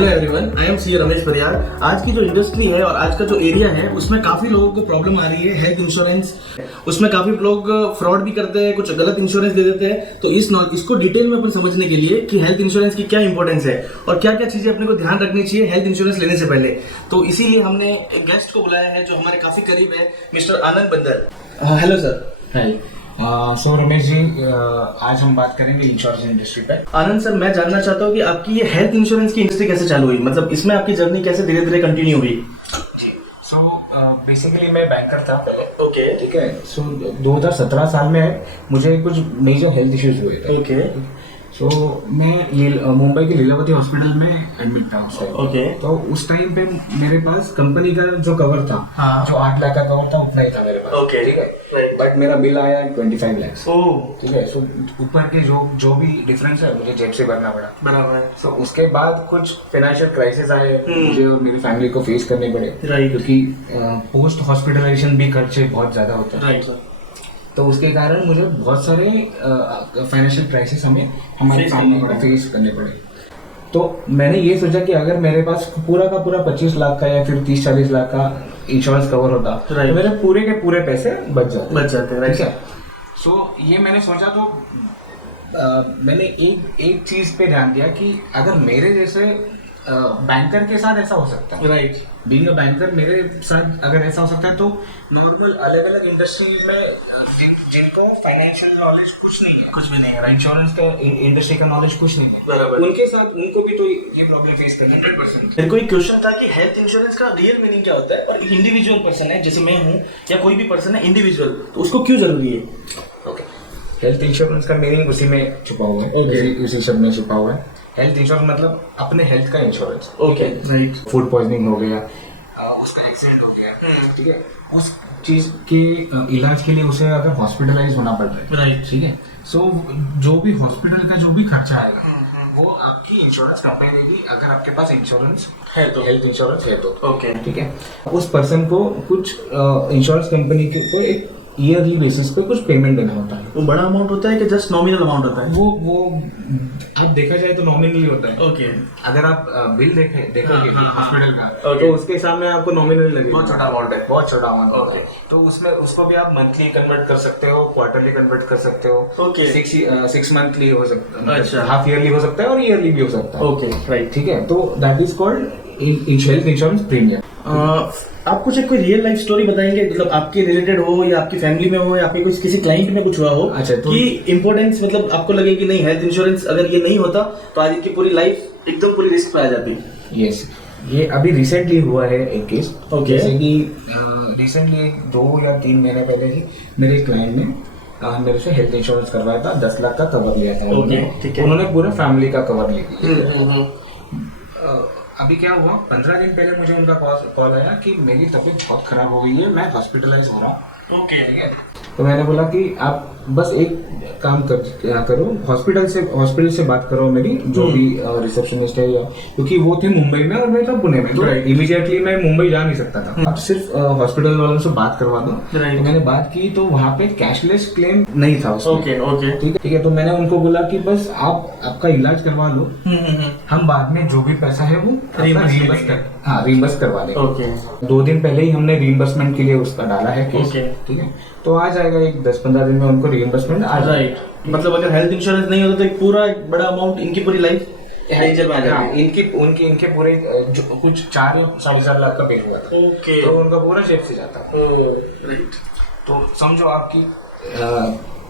Hello everyone, I am C Ramesh Pariyar. आज की जो इंडस्ट्री है और आज का जो एरिया है उसमें काफी लोगों को प्रॉब्लम आ रही है हेल्थ इंश्योरेंस। उसमें काफी लोग फ्रॉड भी करते हैं, कुछ गलत इंश्योरेंस दे देते हैं। तो इसको डिटेल में अपन समझने के लिए कि हेल्थ इंश्योरेंस की क्या इंपॉर्टेंस है और क्या क्या चीजें अपने को ध्यान रखनी चाहिए हेल्थ इंश्योरेंस लेने से पहले, तो इसीलिए हमने एक गेस्ट को बुलाया है जो हमारे काफी करीब है, mister Anand Bandar. Hello sir. Hi so Ramesh ji, आज हम बात करेंगे इंश्योरेंस इंडस्ट्री पे। आनंद सर, मैं जानना चाहता हूँ कि आपकी ये हेल्थ इंश्योरेंस की इंडस्ट्री कैसे चालू हुई, मतलब इसमें आपकी जर्नी कैसे धीरे धीरे कंटिन्यू हुई? सो बेसिकली मैं बैंकर था पहले। ओके, ठीक है। सो 2017 साल में मुझे कुछ मेजर हेल्थ इश्यूज हुए थे। ओके, सो मैं मुंबई के लीलावती हॉस्पिटल में एडमिट था उस टाइम। ओके। तो उस टाइम पे मेरे पास कंपनी का जो कवर था, हाँ। जो 8 लाख का कवर था उतना ही था मेरे पास। ओके। ठीक है। बट मेरा बिल आया 25 लाख। ओह, ठीक है। सो ऊपर के जो भी डिफरेंस है मुझे जेब से भरना पड़ा। बराबर है। सो उसके बाद कुछ फाइनेंशियल क्राइसिस आए मुझे और मेरी फैमिली को फेस करने पड़े। राइट। क्योंकि पोस्ट हॉस्पिटलाइजेशन भी खर्चे बहुत ज्यादा होते हैं। Right sir. तो उसके कारण मुझे बहुत सारे फाइनेंशियल क्राइसिस हमारे Face सामने करने फेस करने पड़े। तो मैंने ये सोचा कि अगर मेरे पास पूरा का पूरा 25 लाख का या फिर 30-40 लाख का इंश्योरेंस कवर होता तो Right. मेरे पूरे के पूरे पैसे बच जाते। राइट ठीक है। सो ये मैंने सोचा तो मैंने एक चीज पे ध्यान दिया कि अगर मेरे जैसे बैंकर के साथ ऐसा हो सकता है, राइट। बीइंग अ बैंकर मेरे साथ अगर ऐसा हो सकता है, तो नॉर्मल अलग अलग इंडस्ट्री में जिनको फाइनेंशियल नॉलेज कुछ नहीं है, कुछ भी नहीं है। राइट। इंश्योरेंस का इंडस्ट्री का नॉलेज कुछ नहीं है, बराबर। उनके साथ उनको भी तो ये प्रॉब्लम फेस करनी है 100%। मेरे को एक क्वेश्चन था कि हेल्थ इंश्योरेंस का रियल मीनिंग क्या होता है, और एक इंडिविजुअल पर्सन है जैसे मैं हूँ या कोई भी पर्सन है इंडिविजुअल, तो उसको क्यों जरूरी है? ओके, हेल्थ इंश्योरेंस का मीनिंग उसी में छुपा हुआ है। Okay. उसी शब्द में छुपा हुआ है। हेल्थ इंश्योरेंस मतलब अपने हेल्थ का insurance. Okay, right. Food poisoning हो गया, उसका एक्सीडेंट हो गया, ठीक है, उस चीज के इलाज के लिए उसे अगर हॉस्पिटलाइज होना पड़ रहा है, राइट। ठीक है, सो जो भी हॉस्पिटल का जो भी खर्चा आएगा वो आपकी इंश्योरेंस कंपनी देगी, अगर आपके पास इंश्योरेंस है तो। हेल्थ इंश्योरेंस है तो। ओके। ठीक है। उस पर्सन को कुछ इंश्योरेंस कंपनी को एक ईयरली बेसिस पे कुछ पेमेंट देना होता है। वो बड़ा अमाउंट होता है कि जस्ट नॉमिनल अमाउंट होता है? वो आप देखा जाए तो नॉमिनली होता है। ओके। अगर आप बिल देखोगे हाँ, हॉस्पिटल का, ओके। तो उसके सामने आपको नॉमिनल लगेगा। बहुत छोटा अमाउंट है। बहुत छोटा अमाउंट ओके। है। तो उसमें उसको भी आप मंथली कन्वर्ट कर सकते हो, क्वार्टरली कन्वर्ट कर सकते हो। ओके। 6 मंथली हो सकता है, अच्छा। हाफ ईयरली हो सकता है और ईयरली भी हो सकता है। Okay, right. ठीक है। तो that is called health insurance premium. आप कुछ एक कोई रियल लाइफ स्टोरी बताएंगे, मतलब आपके रिलेटेड हो या आपकी फैमिली में हो या आपके कुछ किसी क्लाइंट में कुछ हुआ हो? अच्छा, तो कि इंपॉर्टेंस, मतलब आपको लगे कि नहीं हेल्थ इंश्योरेंस अगर ये नहीं होता तो आज इनकी पूरी लाइफ एकदम पूरी रिस्क पे आ जाती। यस, ये अभी रिसेंटली हुआ है एक केस। ओके। जैसे कि रिसेंटली 2 या 3 महीने पहले ही मेरे क्लाइंट ने मेरे से हेल्थ इंश्योरेंस करवाया था, 10 लाख का कवर लिया था। ओके, ठीक है। उन्होंने पूरा फैमिली का कवर लिया। अभी क्या हुआ, 15 दिन पहले मुझे उनका कॉल आया कि मेरी तबीयत बहुत खराब हो गई है, मैं हॉस्पिटलाइज हो रहा हूँ। ओके, ठीक है। तो मैंने बोला कि आप बस एक काम करो, हॉस्पिटल से बात करो मेरी जो भी रिसेप्शनिस्ट है, या क्योंकि वो थे मुंबई में और मैं था पुणे में, तो इमीडिएटली मैं मुंबई जा नहीं सकता था। आप सिर्फ हॉस्पिटल वालों से बात करवा दो। तो मैंने बात की तो वहाँ पे कैशलेस क्लेम नहीं था उसमें। ओके, ओके, ठीक है। तो मैंने उनको बोला कि बस आप आपका इलाज करवा लो, हम बाद में जो भी पैसा है वो रीइंबर्स करवा देंगे। ओके। 2 दिन पहले ही हमने रीइंबर्समेंट के लिए उसका डाला है केस। ओके। ठीक है। तो आ जाएगा एक 10-15 दिन में उनको रीइंबर्समेंट आ जाएगा। राइट। मतलब अगर हेल्थ इंश्योरेंस नहीं होता तो एक पूरा एक बड़ा अमाउंट इनकी पूरी लाइफ डेंजर में आ जाती। इनके पूरे कुछ 4-4.5 लाख का बिल हुआ था। ओके। तो उनका पूरा जेब से जाता। राइट। तो समझो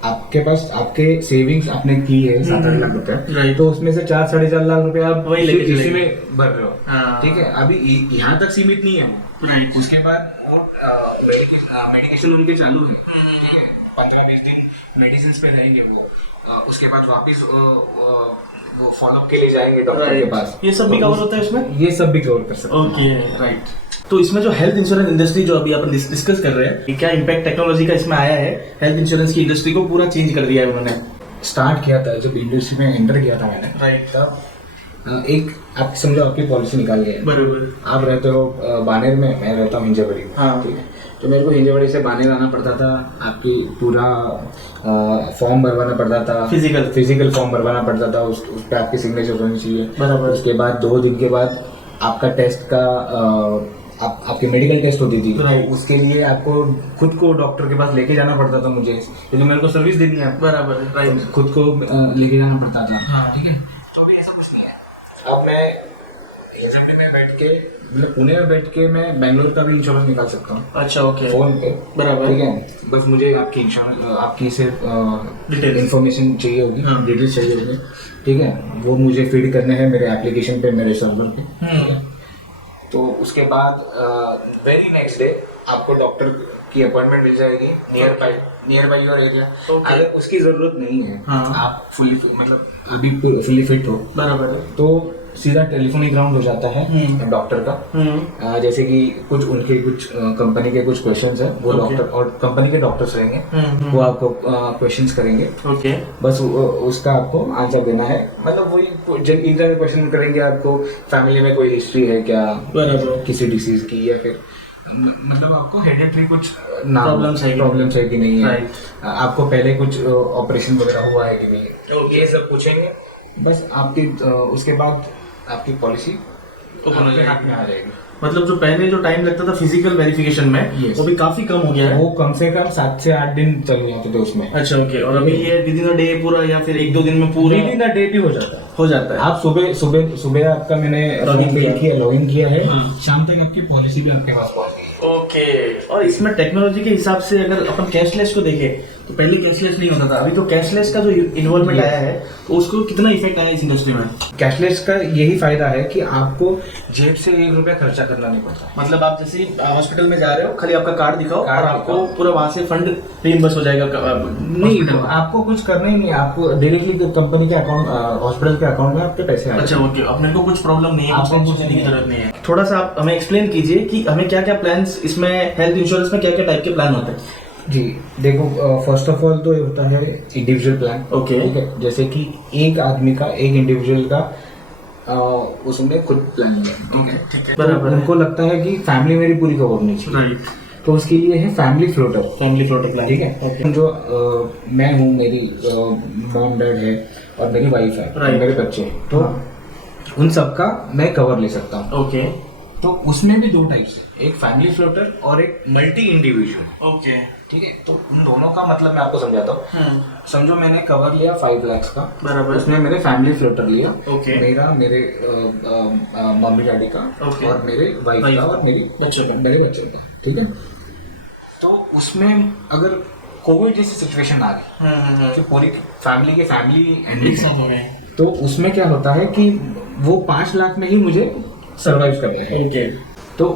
आपके पास आपके सेविंग्स आपने की है 7-8 लाख रुपए, राइट। तो उसमें से 4-4.5 लाख रुपए आप वही लेके इसी चलेंगे। में भर रहे हो। हाँ। ठीक है। अभी यहाँ तक सीमित नहीं है। राइट। उसके बाद मेडिकेशन उनके चालू है। 15-20 दिन मेडिसिन पे रहेंगे वो। उसके बाद वापस वो फॉलोअप के लिए जाएंगे डॉक्टर के पास। ये सब भी कवर होता है इसमें? ये सब भी कवर कर सकते हैं। Okay, right. तो इसमें जो हेल्थ इंश्योरेंस इंडस्ट्री जो अभी अपन डिस्कस कर रहे हैं, क्या इम्पैक्ट टेक्नोलॉजी का इसमें आया है? हेल्थ इंश्योरेंस की इंडस्ट्री को पूरा चेंज कर दिया है उन्होंने। स्टार्ट किया था जब इंडस्ट्री में एंटर किया था मैंने, राइट। तब एक आप समझो आपकी पॉलिसी निकाल गए। बराबर। आप रहते हो बानेर में, मैं रहता हूँ इंजाबरी में। हाँ। ठीक है। तो मेरे को हिंजेवाड़ी से बाने जाना पड़ता था, आपकी पूरा फॉर्म भरवाना पड़ता था, फिजिकल फॉर्म भरवाना पड़ता था, उस पर आपकी सिग्नेचर होनी चाहिए। बराबर। उसके बाद 2 दिन के बाद आपका टेस्ट का आपकी मेडिकल टेस्ट होती थी, तो उसके लिए आपको खुद को डॉक्टर के पास लेके जाना पड़ता था मुझे, क्योंकि मेरे को सर्विस देनी है। बराबर, राइट। तो खुद को लेके जाना पड़ता था। ठीक है, तो भी ऐसा कुछ नहीं है। अब मैं एजेंट में बैठ के, मतलब पुणे में बैठ के मैं बेंगलोर का भी इंश्योरेंस निकाल सकता हूँ। अच्छा, ओके, फोन पे। बराबर। ठीक है, बस मुझे आपकी इंश्योरेंस, आपकी सिर्फ इन्फॉर्मेशन चाहिए होगी, डिटेल्स चाहिए होगी। ठीक है, वो मुझे फीड करने हैं मेरे एप्लीकेशन पे, मेरे सर्वर पे। तो उसके बाद वेरी नेक्स्ट डे आपको डॉक्टर की अपॉइंटमेंट मिल जाएगी नियर बाई योर एरिया। अगर उसकी जरूरत नहीं है, आप फुली, मतलब अभी फुली फिट हो, बराबर, तो सीधा टेलीफोनिक राउंड हो जाता है डॉक्टर का। जैसे कि कुछ कंपनी के कुछ क्वेश्चंस है, वो डॉक्टर और कंपनी के डॉक्टर्स रहेंगे, वो आपको क्वेश्चंस करेंगे। ओके, बस उसका आपको आंसर देना है। मतलब वही जनरल क्वेश्चन करेंगे आपको, फैमिली में कोई हिस्ट्री है क्या किसी डिसीज की, या फिर मतलब आपको हेरिडिटरी कुछ प्रॉब्लम्स है कि नहीं है, आपको पहले कुछ ऑपरेशन वगैरह हुआ है कि नहीं, ये सब पूछेंगे। बस आपकी उसके बाद आपकी पॉलिसी आपके हाथ में आ जाएगी। मतलब जो पहले जो टाइम लगता था फिजिकल वेरिफिकेशन में, वो भी काफी कम हो गया है। वो कम से कम 7 से 8 दिन चल जाते थे उसमें। अच्छा, ओके। और अभी ये विद इन अ डे पूरा, या फिर 1-2 दिन में पूरा? विद इन अ डे भी हो जाता है। आप सुबह आपका मैंने लॉगिन किया है, शाम तक आपकी पॉलिसी भी आपके पास पहुंच गई। ओके। और इसमें टेक्नोलॉजी के हिसाब से अगर अपन कैशलेस को देखें, तो पहले कैशलेस नहीं होता था, अभी तो कैशलेस का जो इन्वॉल्वमेंट आया है, तो उसको कितना इफेक्ट आया इस इंडस्ट्री में? कैशलेस का यही फायदा है कि आपको जेब से 1 रुपया खर्चा करना नहीं पड़ता। मतलब आप जैसे हॉस्पिटल में जा रहे हो, खाली आपका कार्ड दिखाओ और आपको पूरा वहां से फंड रीइंबर्स हो जाएगा। नहीं, आपको कुछ करना ही नहीं, आपको डायरेक्टली कंपनी के अकाउंट, हॉस्पिटल के अकाउंट में आपके पैसे आ जाएंगे। अच्छा, ओके। अपने को कुछ प्रॉब्लम नहीं है, आपको कुछ देने की जरूरत नहीं है। थोड़ा सा आप हमें एक्सप्लेन कीजिए कि हमें क्या क्या प्लान इसमें, हेल्थ इंश्योरेंस में क्या क्या टाइप के प्लान होते हैं? जी देखो, फर्स्ट ऑफ ऑल तो ये होता है इंडिविजुअल प्लान। ओके, ठीक है, जैसे कि एक आदमी का, एक इंडिविजुअल का उसमें खुद प्लान है। ओके, बराबर। उनको लगता है कि फैमिली मेरी पूरी कवर होनी चाहिए, राइट, तो उसके लिए है फैमिली फ्लोटर प्लान। ठीक है, जो मैं हूँ, मेरी मॉम डैड है और मेरी वाइफ है और मेरे बच्चे हैं, तो उन सबका मैं कवर ले सकता हूँ। ओके, तो उसमें भी 2 टाइप्स है, एक फैमिली फ्लोटर और एक मल्टी इंडिविजुअल। ओके, ठीक है, तो उन दोनों का मतलब मैं आपको समझाता हूँ। समझो मैंने कवर लिया 5 लाख का, बराबर, उसमें मैंने फैमिली फ्लोटर लिया। ओके, मेरे मम्मी डैडी का, और मेरे वाइफ का, और मेरे बच्चों का। ठीक है, तो उसमें अगर कोविड जैसी सिचुएशन आ गई, तो पूरी फैमिली एंडिंग हो गई, तो उसमें क्या होता है कि वो 5 लाख में ही मुझे सर्वाइव करना है। ओके, तो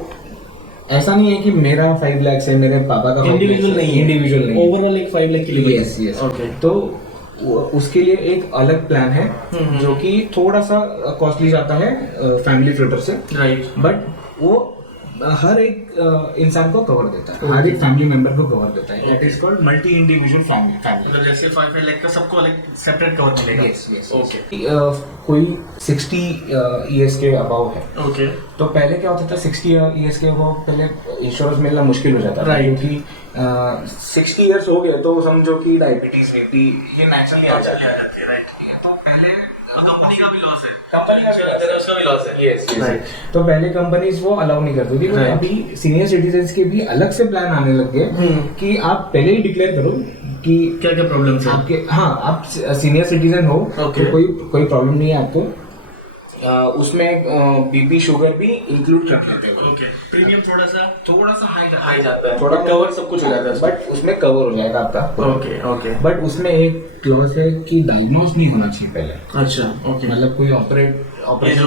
ऐसा नहीं है कि मेरा 5 लाख है, मेरे पापा का इंडिविजुअल नहीं, ओवरऑल एक 5 लाख के लिए। यस। ओके, तो उसके लिए एक अलग प्लान है जो कि थोड़ा सा कॉस्टली जाता है फैमिली फ्लोटर से, राइट, बट वो हर एक इंसान को कवर देता है, हर एक फैमिली मेंबर को कवर देता है। That is called multi individual family. मतलब जैसे 5 लाख का सबको अलग सेपरेट कवर मिलेगा। यस। ओके, कोई 60 ईयर्स के अबव है। ओके, तो पहले क्या होता था, 60 ईयर्स के अबव पहले इंश्योरेंस मिलना मुश्किल हो जाता था, क्योंकि 60 ईयर्स हो गए तो समझो कि डायबिटीज, बीपी ये नेचुरली आ जाती है, राइट। तो पहले कंपनी का भी लॉस है, उसका भी लॉस है। यस। तो पहले कंपनीज वो अलाउ नहीं करती थी, अभी सीनियर सिटीजन्स के भी अलग से प्लान आने लग गए कि आप पहले ही डिक्लेयर करो कि क्या क्या प्रॉब्लम है आपके। हाँ, आप सीनियर सिटीजन हो, तो कोई प्रॉब्लम नहीं है आपको, उसमें बीपी शुगर भी इंक्लूड कर लेते हैं। ओके, प्रीमियम थोड़ा सा हाई जाता है, थोड़ा कवर सब कुछ हो जाता है, बट उसमें कवर हो जाएगा आपका। ओके, बट उसमें एक क्लॉज है कि डायग्नोज नहीं होना चाहिए पहले। अच्छा, ओके, मतलब कोई ऑपरेशन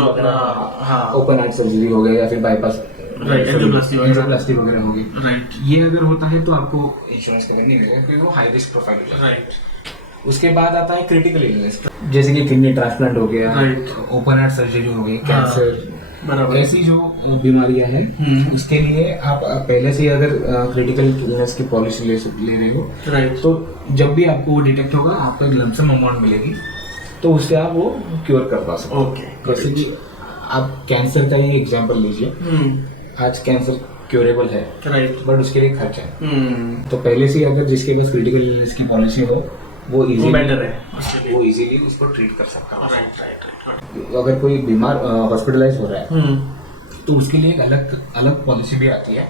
ओपन हार्ट सर्जरी हो गया या फिर बाईपास, एंजियोप्लास्टी वगैरह होगी, राइट, ये अगर होता है तो आपको इंश्योरेंस कवर नहीं मिलेगा, क्योंकि वो हाई रिस्क प्रोफाइल है, राइट। उसके बाद आता है क्रिटिकल इलनेस, जैसे कि किडनी ट्रांसप्लांट हो गया, ओपन हार्ट सर्जरी हो गई, कैंसर, ऐसी जो बीमारियां हैं, उसके लिए आप पहले से अगर क्रिटिकल इलनेस की पॉलिसी ले रहे हो, राइट, तो जब भी आपको वो डिटेक्ट होगा, आपको एक लमसम अमाउंट मिलेगी, तो उससे आप वो क्योर कर पा सकते। ओके, जैसे कि आप कैंसर का ही एग्जांपल लीजिए, आज कैंसर क्योरेबल है, राइट। बट उसके लिए खर्चा है। तो पहले से ही अगर जिसके पास क्रिटिकल इलनेस की पॉलिसी हो वो बेटर है, वो इजीली उसको ट्रीट कर सकता है। Right right. अगर कोई बीमार हॉस्पिटलाइज हो रहा है तो उसके लिए एक अलग पॉलिसी भी आती है,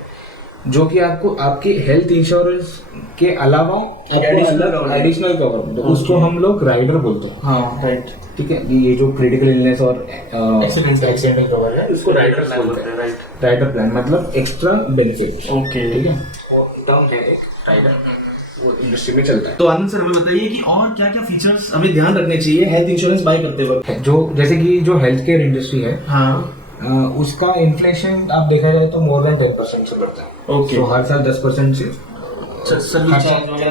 जो कि आपको आपके हेल्थ इंश्योरेंस के अलावा एडिशनल कवर, उसको हम लोग राइडर बोलते हैं। हाँ राइट। ठीक है, ये जो क्रिटिकल इलनेस और एक्सीडेंटल कवर है उसको राइडर बोलते हैं। राइडर प्लान मतलब एक्स्ट्रा बेनिफिट। ओके, ठीक है, वो टर्म है एक राइडर, वो इंडस्ट्री में चलता है। तो आनंद सर हमें बताइए कि और क्या क्या फीचर्स हमें ध्यान रखने चाहिए हेल्थ इंश्योरेंस बाय करते वक्त। जो जैसे कि जो हेल्थ केयर इंडस्ट्री है, हाँ, उसका इन्फ्लेशन आप देखा जाए तो मोर देन 10% से बढ़ता है। ओके। तो हर साल 10% से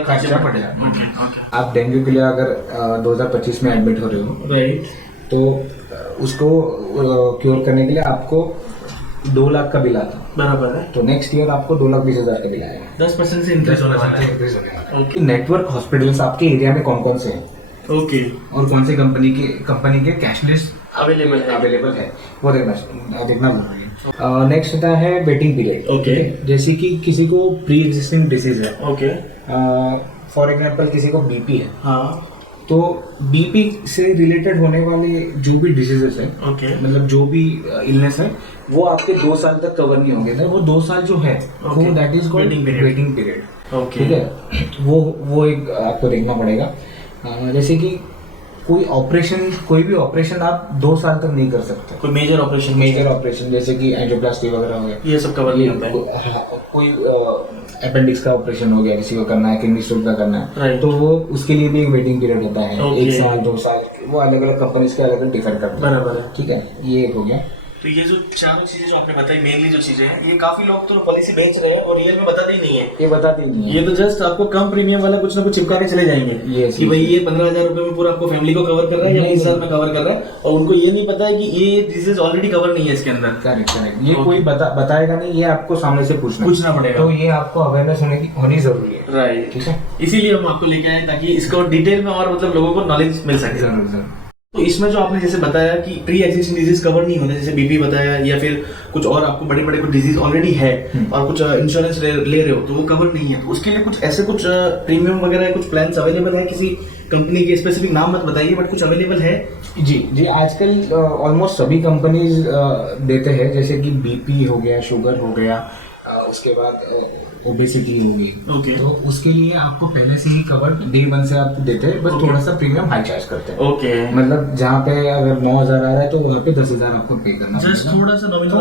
खर्चा पड़ेगा। आप डेंगू के लिए अगर 2025 में एडमिट हो रहे हो, राइट, तो उसको क्योर करने के लिए आपको 2 लाख का बिल आता है, बराबर है। तो नेक्स्ट ईयर आपको 2,20,000 का बिल आएगा। 10% से इंक्रीज होने वाला है। ओके, नेटवर्क हॉस्पिटल्स आपके एरिया में कौन कौन से हैं ओके, और कौन से कंपनी के कैशलेस अवेलेबल है वो देखना जरूरी है। नेक्स्ट होता है वेटिंग पीरियड। ओके। जैसे कि किसी को प्री एग्जिस्टिंग डिसीज है, ओके, फॉर एग्जांपल किसी को बीपी है, हाँ, तो बीपी से रिलेटेड होने वाले जो भी डिसीजेस है, ओके, मतलब जो भी इलनेस है, वो आपके 2 साल तक कवर नहीं होंगे। वो 2 साल जो है वो that is called waiting period. Okay, ठीक है, वो एक आपको देखना पड़ेगा। जैसे कि कोई भी ऑपरेशन आप 2 साल तक नहीं कर सकते। कोई मेजर ऑपरेशन जैसे कि एंजियोप्लास्टी वगैरह हो गया, ये सब कवर नहीं होता है। कोई अपेंडिक्स का ऑपरेशन हो गया, किसी को करना है, किडनी स्टोन का करना है, Right. तो वो उसके लिए भी एक वेटिंग पीरियड होता है। Okay. 1 साल 2 साल, वो अलग अलग कंपनीज के अलग अलग डिफर करते हैं। बराबर है। ठीक है, ये एक हो गया। तो ये जो चारों चीजें जो आपने बताई, मेनली जो चीजें हैं, ये काफी लोग तो पॉलिसी बेच रहे हैं और रियल में बताते ही नहीं है। ये बताते ही नहीं है। ये तो जस्ट आपको कम प्रीमियम वाला कुछ ना कुछ चिपका के चले जाएंगे Yes, कि भाई ये 15,000 रुपए में पूरा आपको फैमिली को कवर कर रहा है या 20 साल में कवर कर रहा है, और उनको ये नहीं पता है कि ये डिजीज ऑलरेडी कवर नहीं है इसके अंदर। करेक्ट। ये कोई बताएगा नहीं, ये आपको सामने से पूछना पड़ेगा। तो ये आपको अवेयरनेस होनी जरूरी है। राइट, ठीक है, इसीलिए हम आपको लेके आए ताकि इसको डिटेल में और मतलब लोगों को नॉलेज मिल सके। जरूर। तो इसमें जो आपने जैसे बताया कि प्री एक्जिस्टिंग डिजीज कवर नहीं होते, जैसे बीपी बताया या फिर कुछ और आपको बड़े बड़े कुछ डिजीज ऑलरेडी है और कुछ इंश्योरेंस ले रहे हो तो वो कवर नहीं है, तो उसके लिए कुछ ऐसे कुछ प्रीमियम वगैरह कुछ प्लान्स अवेलेबल है? किसी कंपनी के स्पेसिफिक नाम मत बताइए, बट कुछ अवेलेबल है? जी, आजकल ऑलमोस्ट सभी कंपनीज देते हैं, जैसे कि बीपी हो गया, शुगर हो गया, उसके बाद ओबेसिटी होगी। ओके, तो उसके लिए आपको पहले से ही कवर डे 1 से आपको देते हैं, बस थोड़ा सा प्रीमियम हाई चार्ज करते हैं। ओके, मतलब जहाँ पे अगर 9,000 आ रहा है तो वहाँ पे 10,000 आपको पे करना जस्ट थोड़ा सा नॉमिनल,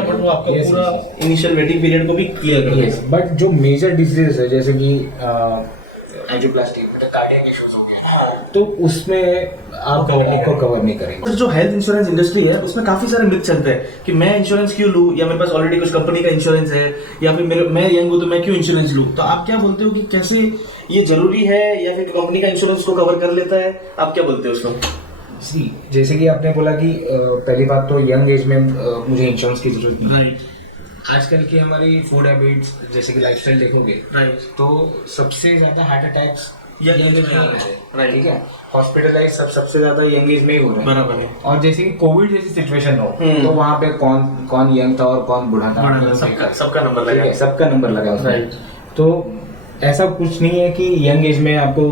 बट वो आपका Yes, पूरा yes. इनिशियल वेटिंग पीरियड को भी क्लियर कर देगा। बट जो मेजर डिजीज है, जैसे कि एंजियोप्लास्टी, कार्डियक इश्यूज हो गए, तो उसमें आपको कवर नहीं करेंगे। तो जो हेल्थ इंश्योरेंस इंडस्ट्री है उसमें काफी सारे मिथ चलते हैं कि मैं इंश्योरेंस क्यों लूं, या मेरे पास ऑलरेडी कुछ कंपनी का इंश्योरेंस है, या फिर मैं यंग हूं तो मैं क्यों इंश्योरेंस लूं। तो आप क्या बोलते हो कि कैसे ये जरूरी है, या फिर कंपनी का इंश्योरेंस को कवर कर लेता है? आप क्या बोलते हो उसको? जैसे कि आपने बोला कि पहली बात तो यंग एज में मुझे इंश्योरेंस की जरूरत नहीं। राइट, आजकल की हमारी फूड हैबिट्स, जैसे कि लाइफस्टाइल देखोगे, राइट, तो सबसे ज्यादा heart attacks young young age age में में हो हो रहे रहे हैं। हैं। राइट, ठीक है, हॉस्पिटलाइज सबसे ज्यादा यंग एज में ही हो रहे हैं। बराबर है। और जैसे कि कोविड जैसी सिचुएशन हो, तो वहाँ पे कौन यंग था और कौन बूढ़ा था, सबका नंबर लगा है। सबका नंबर लगा उसमें। राइट, तो ऐसा कुछ नहीं है कि यंग एज में आपको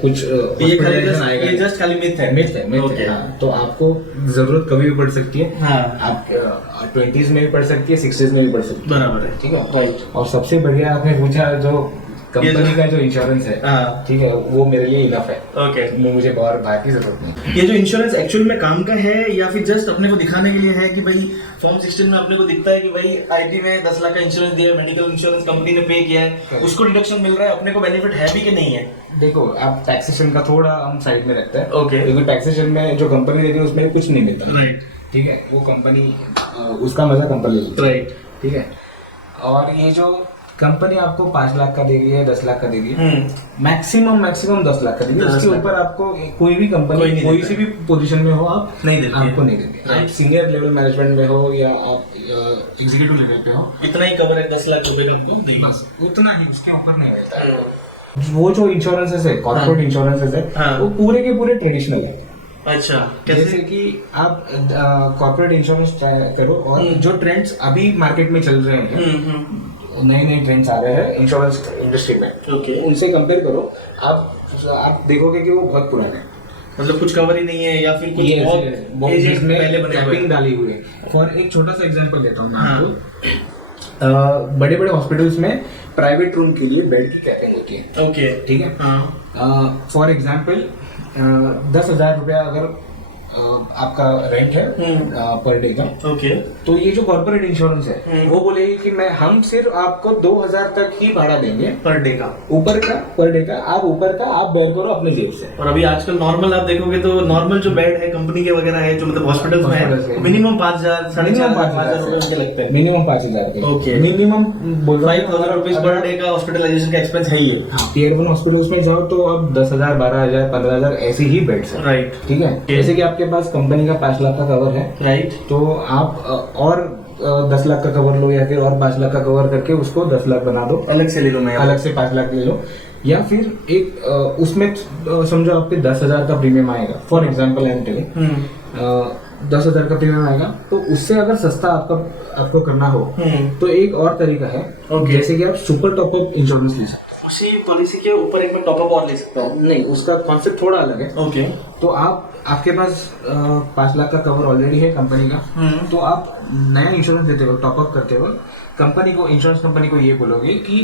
कुछ ये जस्ट खाली मिथ है। मिथ है। Okay. हाँ, तो आपको जरूरत कभी भी पड़ सकती है। हाँ, आप 20s में भी पढ़ सकती है, 60s में भी पढ़ सकती है। बराबर है। ठीक है, राइट, और सबसे बढ़िया आपने पूछा जो कंपनी का जो इंश्योरेंस है, हाँ, ठीक है, वो मेरे लिए इनफ है। ओके। मुझे बाहर की जरूरत नहीं। ये जो इंश्योरेंस एक्चुअल में काम का है या फिर जस्ट अपने को दिखाने के लिए है कि भाई फॉर्म 16 में अपने को दिखता है कि भाई आईटी में 10 लाख का इंश्योरेंस दिया है, मेडिकल इंश्योरेंस कंपनी ने पे किया है, उसको डिडक्शन मिल रहा है, अपने को बेनिफिट है भी कि नहीं है? देखो, आप टैक्सेशन का थोड़ा हम साइड में रखते हैं। ओके, क्योंकि टैक्सेशन में जो कंपनी देती है उसमें कुछ नहीं मिलता। राइट, ठीक है, वो कंपनी उसका मजा कंपनी लेती है। राइट, ठीक है, और ये जो कंपनी आपको 5 लाख का दे रही है, 10 लाख का दे रही है, मैक्सिमम 10 लाख का दे रही है, उसके ऊपर आपको कोई भी कंपनी कोई सी भी पोजीशन में हो आप नहीं देती, आपको नहीं देती। आप सीनियर लेवल मैनेजमेंट में हो या आप एग्जीक्यूटिव लेवल पे हो, इतना ही कवर है 10 लाख रुपए का हमको नहीं, बस उतना ही, उसके ऊपर नहीं रहता है। वो जो इंश्योरेंसेस है, कॉर्पोरेट इंश्योरेंसेस है, हाँ, वो पूरे के पूरे ट्रेडिशनल है। अच्छा, जैसे कैसे? कि आप कॉर्पोरेट इंश्योरेंस करो और जो ट्रेंड्स अभी मार्केट में चल रहे हैं, नए नए ट्रेंड्स आ रहे हैं इंश्योरेंस इंडस्ट्री में, ओके। उनसे कंपेयर करो। आप देखोगे कि वो बहुत पुराने हैं। मतलब कुछ कवर ही नहीं है या फिर कुछ ये बहुत एजेड जिसमें पहले बने हुए कैपिंग हैं। डाली हुई है। फॉर एक छोटा सा एग्जांपल देता हूँ मैं हाँ। आपको। बड़े बड़े हॉस्पिटल्स में प्राइवेट रूम के लिए बेड की कैपिंग होती है, ओके। ठीक है। हाँ। फॉर एग्जाम्पल 10,000 रुपया अगर आपका रेंट है पर डे का, ओके। तो ये जो कॉर्पोरेट इंश्योरेंस है वो बोलेगी कि हम सिर्फ आपको 2,000 तक ही भाड़ा देंगे पर डे का। ऊपर का, पर डे का। आप ऊपर का आप बेयर करो अपने जेब से। और अभी आजकल नॉर्मल आप देखोगे तो नॉर्मल जो बेड है कंपनी के वगैरह है जो मतलब हॉस्पिटल्स में Hospitals है में। मिनिमम 5,000 मिनिमम 5,500 रुपए मुझे लगते हैं। मिनिमम 5,000 के। Okay. मिनिमम बोल रहा हूँ, 5,000 रुपीज पर डे का हॉस्पिटलाइजेशन का एक्सपेंस है ही है। हाँ, टीयर 1 हॉस्पिटल्स में जाओ तो अब 10,000, 12,000, 15,000 ऐसे ही बेड्स हैं। राइट। ठीक है। जैसे कि आपके पास कंपनी का 5 लाख का कवर है, राइट। तो आप और 10 लाख का कवर लो या फिर और 5 लाख का कवर करके उसको 10 लाख बना दो। अलग से ले लो मैं अलग से 5 लाख ले लो, या फिर एक उसमें समझो आपके 10,000 का प्रीमियम आएगा। For example I am telling 10,000 का प्रीमियम आएगा, तो उससे अगर सस्ता आपको करना हो तो एक और तरीका है। Okay. जैसे कि आप सुपर टॉपअप इंश्योरेंस ले सकते उसी पॉलिसी के ऊपर एक मैं टॉपअप और ले सकता हूँ। हो। नहीं, उसका कॉन्सेप्ट थोड़ा अलग है। ओके। तो आपके पास 5 लाख का कवर ऑलरेडी है कंपनी का, तो आप नया इंश्योरेंस देते हो, टॉपअप करते हो, कंपनी को, इंश्योरेंस कंपनी को ये बोलोगे कि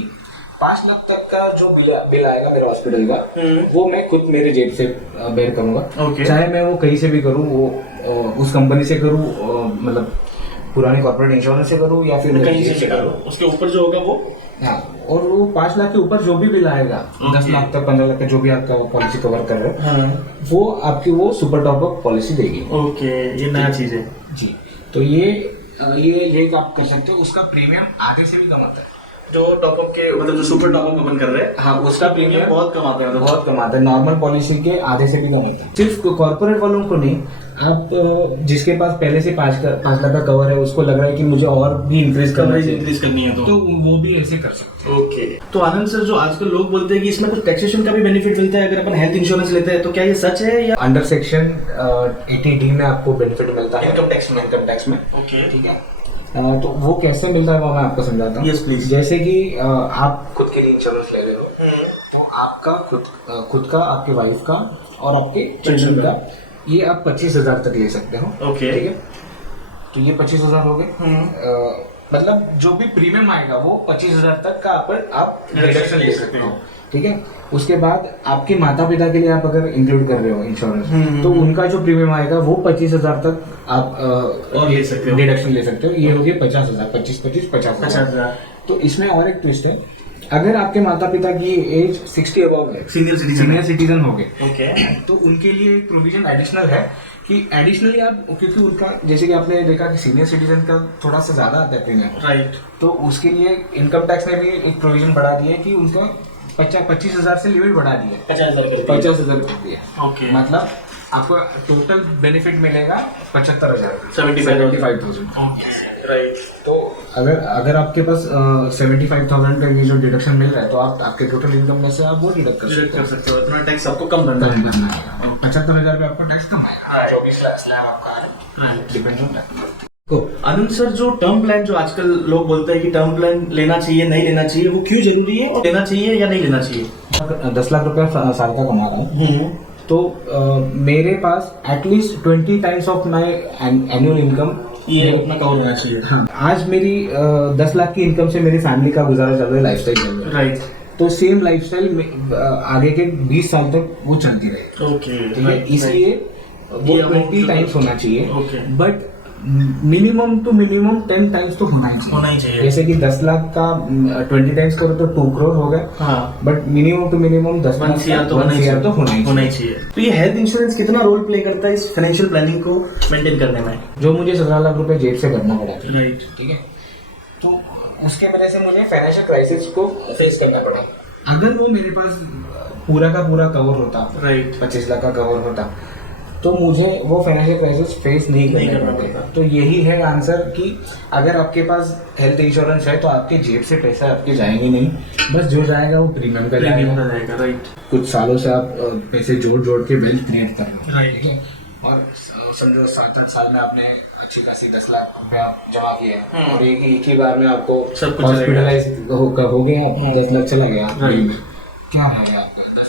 5 लाख तक का जो बिल आएगा मेरे हॉस्पिटल का, वो मैं खुद मेरे जेब से बेयर करूंगा। Okay. चाहे मैं वो कहीं से भी करूँ, वो उस कंपनी से करूँ, मतलब पुराने कॉर्पोरेट इंश्योरेंस से करूँ या फिर मेरे कहीं जेब से से करो करूँ। उसके ऊपर जो होगा वो। हाँ, और वो 5 लाख के ऊपर जो भी बिल आएगा, 10 लाख तक, 15 लाख का जो भी आपका पॉलिसी कवर कर रहे हो, वो आपकी वो सुपर टॉपअप पॉलिसी देगी। ओके, ये नया चीज है जी। तो ये आप कर सकते हो। उसका प्रीमियम आधे से भी कम आता है। जो टॉपअप के मतलब जो सुपर टॉपअप अपन कर रहे हैं। हाँ, उसका प्रीमियम बहुत कम आता है मतलब। बहुत कम आता है, नॉर्मल पॉलिसी के आधे से भी कम आता है। सिर्फ कॉर्पोरेट वालों को नहीं, आप जिसके पास पहले से 5 लाख का कवर है, उसको लग रहा है कि मुझे और भी इंक्रीज करनी है तो वो भी ऐसे कर सकते हैं। ओके। तो आनंद सर, जो आजकल लोग बोलते हैं कि इसमें कुछ टैक्सेशन का भी बेनिफिट मिलता है अगर अपन हेल्थ इंश्योरेंस लेते हैं, तो क्या ये सच है या? अंडर सेक्शन 80D में आपको बेनिफिट मिलता है इनकम टैक्स में। ओके, ठीक है। तो वो कैसे मिलता है वो मैं आपको समझाता हूँ। Yes, please. जैसे कि आप खुद के लिए इंश्योरेंस ले रहे हो, तो आपका खुद का, आपके वाइफ का और आपके चिल्ड्रन का, ये आप 25,000 तक ले सकते हो। Okay. ठीक है। तो ये 25,000 हो गए। मतलब जो भी प्रीमियम आएगा वो 25,000 तक का आप डिडक्शन ले सकते हो। ठीक है। उसके बाद आपके माता पिता के लिए आप अगर इंक्लूड कर रहे हो इंश्योरेंस, तो उनका जो प्रीमियम आएगा वो 25,000 तक आप और ले सकते हो, डिडक्शन ले सकते हो। ये हो गया 50,000, 50,000। तो इसमें और एक ट्विस्ट है, अगर आपके माता पिता की एज 60 अबव है, सीनियर सिटीजन हो गए, ओके, तो उनके लिए एक प्रोविजन एडिशनल है कि एडिशनली आप, क्योंकि उनका जैसे कि आपने देखा कि सीनियर सिटीजन का थोड़ा सा ज्यादा आता है प्रीमियम, राइट, तो उसके लिए इनकम टैक्स ने भी एक प्रोविजन बढ़ा दिया कि उनका 25,000 से लिमिट बढ़ा दी है, 50,000 कर दिया। ओके, मतलब आपको टोटल बेनिफिट मिलेगा 75,000, 75,000। राइट। तो अगर आपके पास 75,000 का ये जो डिडक्शन मिल रहा है, तो आप आपके टोटल इनकम में से आप वो डिडक्ट कर सकते हो, इतना टैक्स आपको कम भरना है। 75,000 में आपका टैक्स कम आएगा, 24 लाख स्लैब आपका डिपेंड होता है। आनंद सर, जो टर्म प्लान जो आजकल लोग बोलते हैं कि टर्म प्लान लेना चाहिए नहीं लेना चाहिए, वो क्यों जरूरी है, लेना चाहिए या नहीं लेना चाहिए? 10 लाख रुपया साल का कमा रहा हूँ, तो मेरे पास at least 20 times of my annual income ये अपना कवर होना चाहिए। हाँ, आज मेरी 10 लाख की इनकम से मेरी फैमिली का गुजारा चल रहा है, लाइफस्टाइल चल रहा है। राइट। तो सेम लाइफस्टाइल आगे के 20 साल तक वो चलती रहे। ओके, ठीक है, इसलिए वो 20 टाइम्स होना चाहिए। Okay, but minimum to minimum 10 times तो होना ही चाहिए। जैसे कि 10 लाख का 20 टाइम्स करो तो 2 करोड़ हो गए। हाँ, but minimum to minimum 10 lakh तो होना ही चाहिए। तो ये हेल्थ इंश्योरेंस कितना रोल प्ले करता है इस फाइनेंशियल प्लानिंग को मेंटेन करने में? जो मुझे 17 लाख रुपए जेब से भरना पड़ा, राइट, ठीक है, तो उसके वजह से मुझे फाइनेंशियल क्राइसिस को फेस करना पड़ा। अगर वो मेरे पास पूरा का पूरा कवर होता, राइट, 25 लाख का कवर होता, तो मुझे वो फाइनेंशियल क्राइसिस फेस नहीं करना पड़ता। तो यही है आंसर कि अगर आपके पास हेल्थ इंश्योरेंस है तो आपके जेब से पैसा आपके जाएंगे नहीं, बस जो जाएगा वो प्रीमियम का जाएगा। राइट, कुछ सालों से आप पैसे जोड़ जोड़ के वेल्थ क्रिएट कर रहे हो, राइट, ठीक है। और समझो 7-8 साल में आपने अच्छी खासी 10 लाख रुपया जमा किया और एक ही बार में आपको सब कुछ हॉस्पिटलाइज हो गया, 10 लाख चला गया, क्या है आपका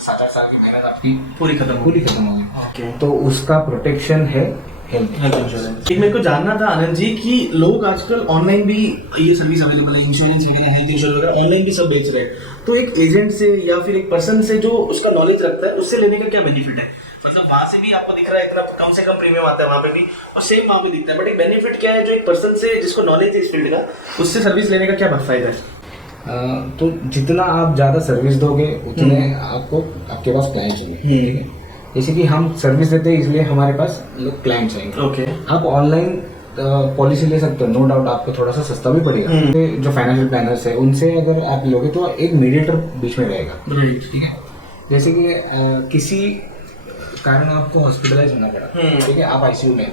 7-8 साल की मेहनत आपकी पूरी खत्म हो गई। तो उसका प्रोटेक्शन है हेल्थ इंश्योरेंस। एक मेरे को जानना था आनंद जी कि लोग आजकल ऑनलाइन भी ये सर्विस अवेलेबल है, इंश्योरेंस वगैरह, हेल्थ इंश्योरेंस वगैरह ऑनलाइन भी सब बेच रहे हैं, तो एक एजेंट से या फिर एक पर्सन से जो उसका नॉलेज रखता है उससे लेने का क्या बेनिफिट है? मतलब वहां से भी आपको दिख रहा है इतना कम से कम प्रीमियम आता है वहां पे भी, और सेम वहां पे दिखता है, बट एक बेनिफिट क्या है जो एक पर्सन से जिसको नॉलेज है इस फील्ड का उससे सर्विस लेने का क्या फायदा है? तो जितना आप ज़्यादा सर्विस दोगे उतने आपके पास क्लाइंट्स होंगे, ठीक है। जैसे कि हम सर्विस देते हैं इसलिए हमारे पास लोग क्लाइंट्स आएंगे। ओके, आप ऑनलाइन पॉलिसी ले सकते हो, नो डाउट आपको थोड़ा सा सस्ता भी पड़ेगा। जो फाइनेंशियल प्लानर्स है उनसे अगर आप लोगे तो एक मीडिएटर बीच में रहेगा, ठीक है। जैसे कि किसी कारण आपको हॉस्पिटलाइज होना पड़ा, ठीक है, आप आईसीयू में,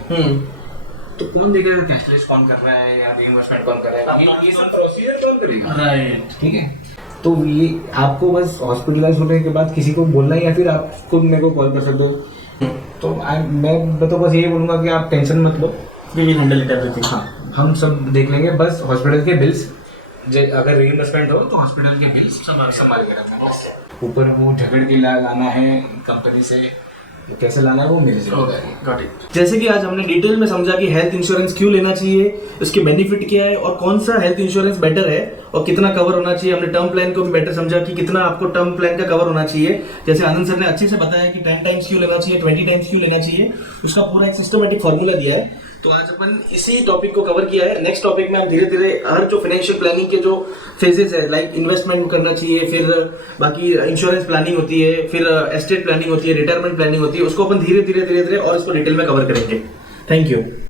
तो कौन देखेगा कैशलेस कौन कर रहा है या रिइंबर्समेंट कौन कर रहा है, ये सब प्रोसीजर कौन करेगा, राइट, ठीक है। तो ये आपको बस हॉस्पिटलाइज होने के बाद किसी को बोलना है या फिर आप खुद मेरे को कॉल कर सकते हो। तो मैं तो बस यही बोलूँगा कि आप टेंशन मत लो, we will handle it everything. हाँ, हम सब देख लेंगे, बस हॉस्पिटल के बिल्स अगर रिइंबर्समेंट हो तो हॉस्पिटल के बिल्स संभाल के रखना। ऊपर वो झगड़ के लाना है कंपनी से, कैसे लाना है वो मेरी जिम्मेदारी है। Got it. जैसे कि आज हमने डिटेल में समझा कि हेल्थ इंश्योरेंस क्यों लेना चाहिए, उसके बेनिफिट क्या है और कौन सा हेल्थ इंश्योरेंस बेटर है और कितना कवर होना चाहिए। हमने टर्म प्लान को भी बेटर समझा कि कितना आपको टर्म प्लान का कवर होना चाहिए। जैसे आनंद सर ने अच्छे से बताया कि 10 टाइम्स क्यों लेना चाहिए, 20 टाइम्स क्यों लेना चाहिए, उसका पूरा एक सिस्टमेटिक फॉर्मूला दिया है। तो आज अपन इसी टॉपिक को कवर किया है। नेक्स्ट टॉपिक में हम धीरे धीरे हर जो फाइनेंशियल प्लानिंग के जो फेजेस है, लाइक इन्वेस्टमेंट करना चाहिए, फिर बाकी इंश्योरेंस प्लानिंग होती है, फिर एस्टेट प्लानिंग होती है, रिटायरमेंट प्लानिंग होती है, उसको अपन धीरे धीरे और इसको डिटेल में कवर करेंगे। Thank you.